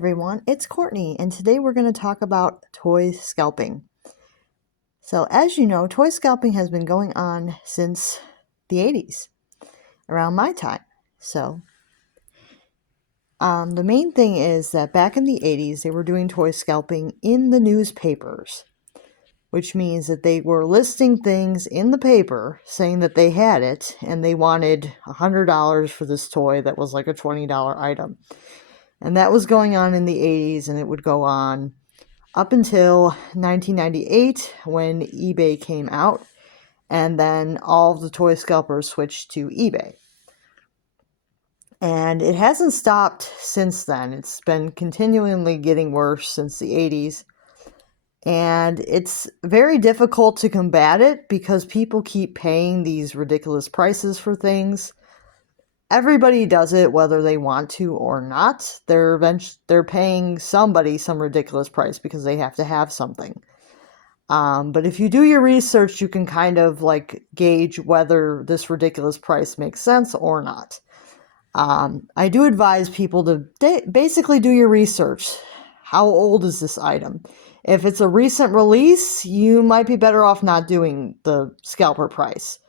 everyone, it's Courtney, and today we're going to talk about toy scalping. So, as you know, toy scalping has been going on since the 80s, around my time. So, the main thing is that back in the 80s, they were doing toy scalping in the newspapers, which means that they were listing things in the paper saying that they had it and they wanted $100 for this toy that was like a $20 item. And that was going on in the 80s, and it would go on up until 1998 when eBay came out, and then all of the toy scalpers switched to eBay. And it hasn't stopped since then. It's been continually getting worse since the 80s. And it's very difficult to combat it because people keep paying these ridiculous prices for things. Everybody does it whether they want to or not. They're paying somebody some ridiculous price because they have to have something. But if you do your research, you can kind of like gauge whether this ridiculous price makes sense or not. I do advise people to basically do your research. How old is this item? If it's a recent release, you might be better off not doing the scalper price.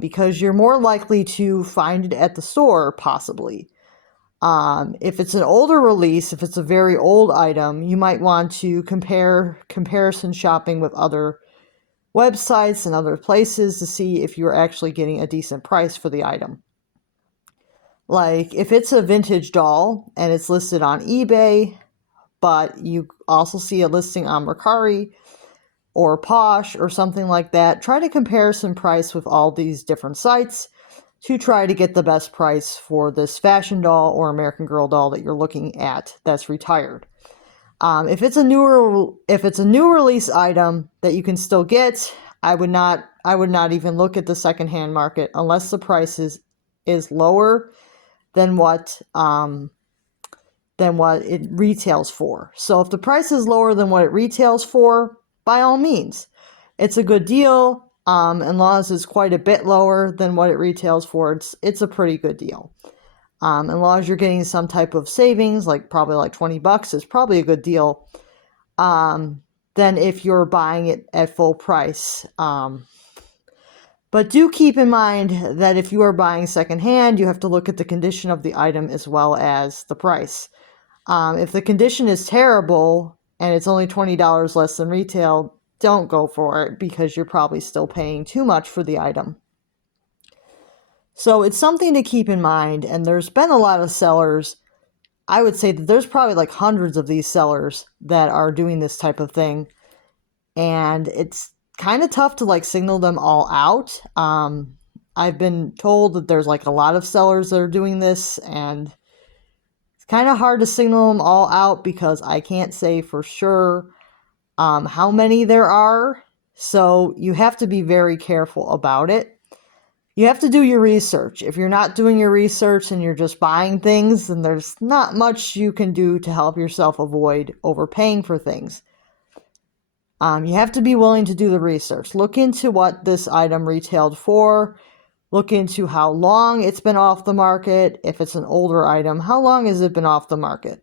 Because you're more likely to find it at the store, possibly. If it's an older release, if it's a very old item, you might want to comparison shopping with other websites and other places to see if you're actually getting a decent price for the item. Like, if it's a vintage doll and it's listed on eBay, but you also see a listing on Mercari or Posh or something like that, try to compare some price with all these different sites to try to get the best price for this fashion doll or American Girl doll that you're looking at that's retired. If it's a new release item that you can still get, I would not even look at the secondhand market unless the price is lower than what it retails for. So if the price is lower than what it retails for, by all means, it's a good deal. As long as it's quite a bit lower than what it retails for, it's a pretty good deal. As long as you're getting some type of savings, probably like $20 is probably a good deal. Than if you're buying it at full price. But do keep in mind that if you are buying secondhand, you have to look at the condition of the item as well as the price. If the condition is terrible and it's only $20 less than retail, don't go for it because you're probably still paying too much for the item. So it's something to keep in mind, and there's been a lot of sellers. I would say that there's probably like hundreds of these sellers that are doing this type of thing, and it's kind of tough to like signal them all out. I've been told that there's like a lot of sellers that are doing this, and kind of hard to signal them all out because I can't say for sure how many there are. So you have to be very careful about it. You have to do your research. If you're not doing your research and you're just buying things, then there's not much you can do to help yourself avoid overpaying for things. You have to be willing to do the research. Look into what this item retailed for. Look into how long it's been off the market. If it's an older item, how long has it been off the market?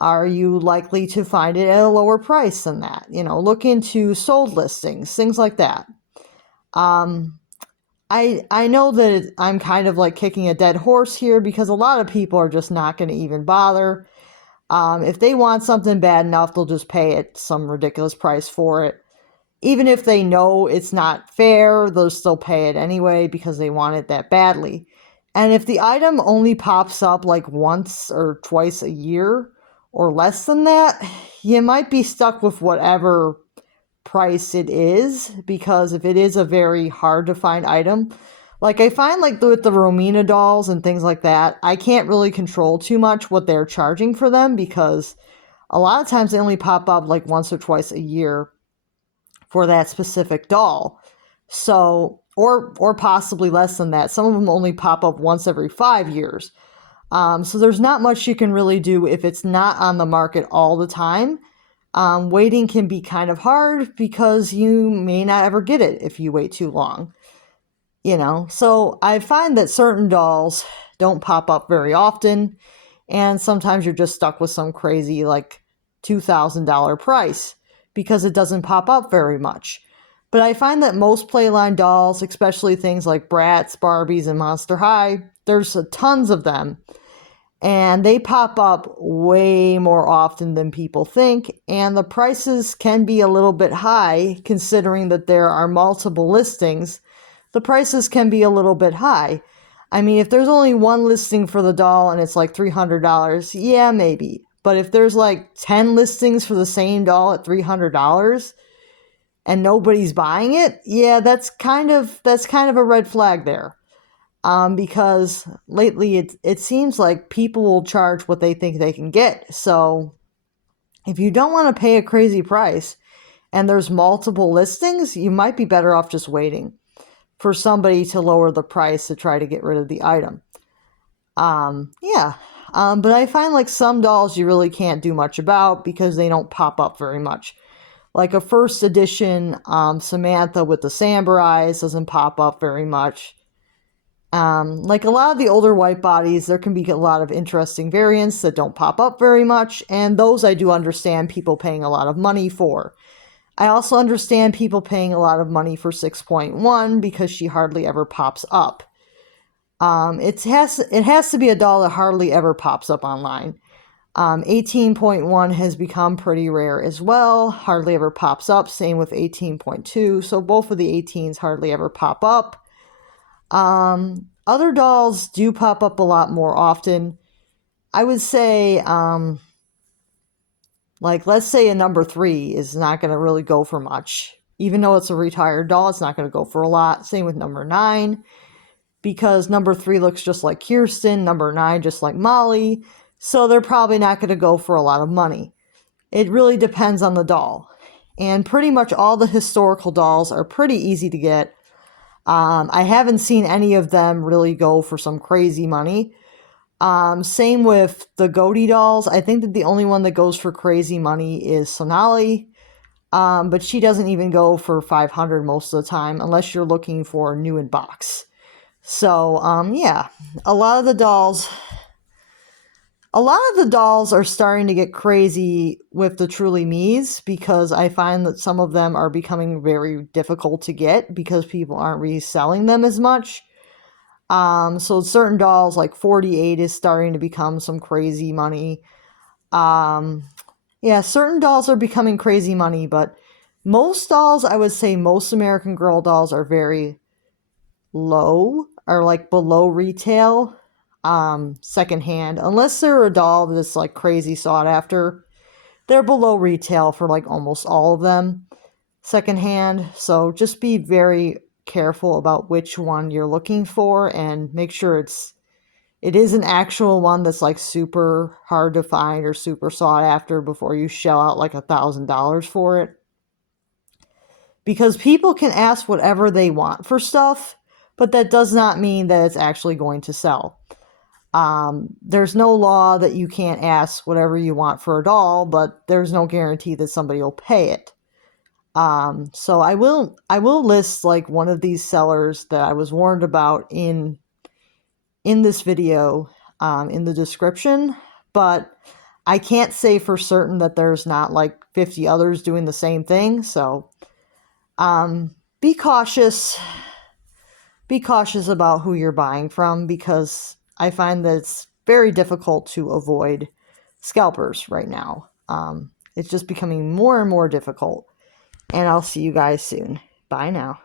Are you likely to find it at a lower price than that? Look into sold listings, things like that. I know that I'm kind of like kicking a dead horse here because a lot of people are just not going to even bother. If they want something bad enough, they'll just pay it some ridiculous price for it. Even if they know it's not fair, they'll still pay it anyway because they want it that badly. And if the item only pops up like once or twice a year or less than that, you might be stuck with whatever price it is, because if it is a very hard to find item, like I find like with the Romina dolls and things like that, I can't really control too much what they're charging for them because a lot of times they only pop up like once or twice a year for that specific doll. So, or possibly less than that. Some of them only pop up once every 5 years. So there's not much you can really do if it's not on the market all the time. Waiting can be kind of hard because you may not ever get it if you wait too long. So I find that certain dolls don't pop up very often. And sometimes you're just stuck with some crazy like $2,000 price because it doesn't pop up very much. But I find that most Playline dolls, especially things like Bratz, Barbies, and Monster High, there's tons of them. And they pop up way more often than people think. And the prices can be a little bit high considering that there are multiple listings. The prices can be a little bit high. I mean, if there's only one listing for the doll and it's like $300, yeah, maybe. But if there's like 10 listings for the same doll at $300 and nobody's buying it, yeah, that's kind of a red flag there. Because lately it seems like people will charge what they think they can get. So if you don't want to pay a crazy price and there's multiple listings, you might be better off just waiting for somebody to lower the price to try to get rid of the item. But I find like some dolls you really can't do much about because they don't pop up very much. Like a first edition Samantha with the Samber eyes doesn't pop up very much. Like a lot of the older white bodies, there can be a lot of interesting variants that don't pop up very much, and those I do understand people paying a lot of money for. I also understand people paying a lot of money for 6.1 because she hardly ever pops up. It has to be a doll that hardly ever pops up online. 18.1 has become pretty rare as well, hardly ever pops up, same with 18.2, so both of the 18s hardly ever pop up. Other dolls do pop up a lot more often. I would say, like, let's say a number 3 is not going to really go for much. Even though it's a retired doll, it's not going to go for a lot. Same with number 9, because number 3 looks just like Kirsten, number 9 just like Molly, so they're probably not going to go for a lot of money. It really depends on the doll. And pretty much all the historical dolls are pretty easy to get. I haven't seen any of them really go for some crazy money. Same with the Goaty dolls. I think that the only one that goes for crazy money is Sonali. But she doesn't even go for 500 most of the time unless you're looking for new in box. So, yeah, a lot of the dolls are starting to get crazy with the Truly Me's because I find that some of them are becoming very difficult to get because people aren't reselling them as much. So certain dolls like 48 is starting to become some crazy money. Yeah, certain dolls are becoming crazy money, but most dolls, I would say most American Girl dolls are very low or like below retail. Secondhand, unless they're a doll that's like crazy sought after, they're below retail for like almost all of them secondhand. So just be very careful about which one you're looking for and make sure it is an actual one that's like super hard to find or super sought after before you shell out like $1,000 for it. Because people can ask whatever they want for stuff, but that does not mean that it's actually going to sell. There's no law that you can't ask whatever you want for a doll, but there's no guarantee that somebody will pay it. So I will list like one of these sellers that I was warned about in this video, in the description, but I can't say for certain that there's not like 50 others doing the same thing. So, be cautious. Be cautious about who you're buying from because I find that it's very difficult to avoid scalpers right now. It's just becoming more and more difficult. And I'll see you guys soon. Bye now.